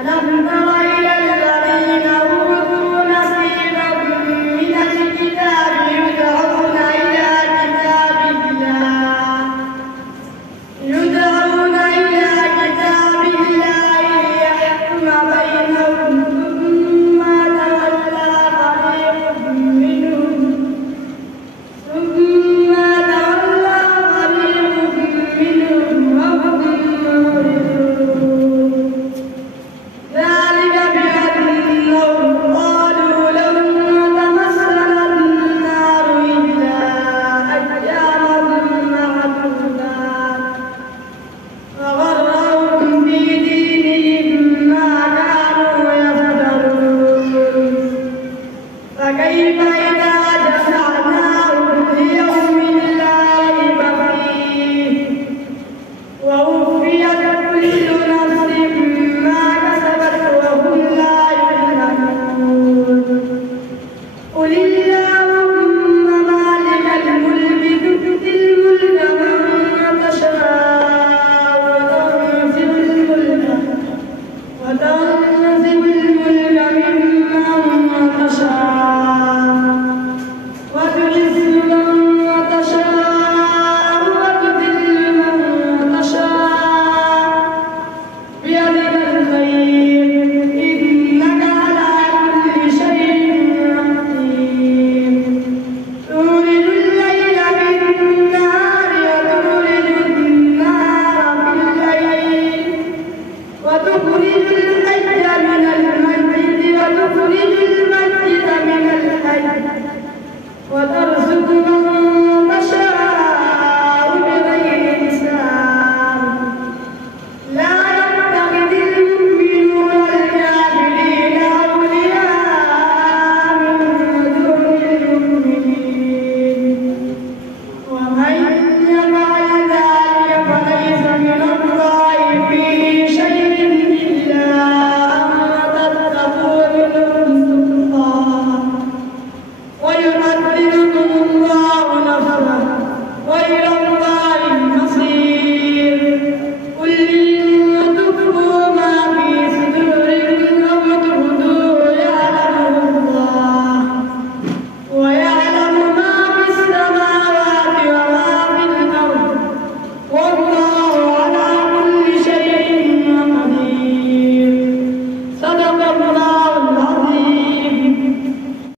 ألم تر إلى الذين أوتوا نصيبا من الكتاب يدعون إلى كتاب الله ليحكم بينهم ثم تولى فريق منهم وهم معرضون ذلك بأنهم قالوا لن تمسنا النار إلا أياما معدودات وغرهم في دينهم ما كانوا يفترون فكيف إذا جمعناهم ليوم لا ريب فيه ووفيت كل نفس ما كسبت وهم لا يظلمون قل اللهم مالك الملك تؤتي الملك من تشاء وتنزع الملك ممن تشاء وتعز من تشاء وتذل من تشاء بيدك الخير إنك على كل شيء قدير تولج الليل في النهار وتولج النهار في الليل وتخرج الحي من الميت وتخرج الميت من الحي وترزق من تشاء بغير حساب لا يتخذ المؤمنون الكافرين أولياء من دون المؤمنين ومن يفعل ذلك فليس من الله في شيء إلا أن تتقوا منهم تقاه ويحذركم الله نفسه وإلى الله المصير قل إن تخفوا ما في صدوركم أو تبدوه يعلمه الله ويعلم ما في السماوات وما في الأرض والله على كل شيء قدير صدق الله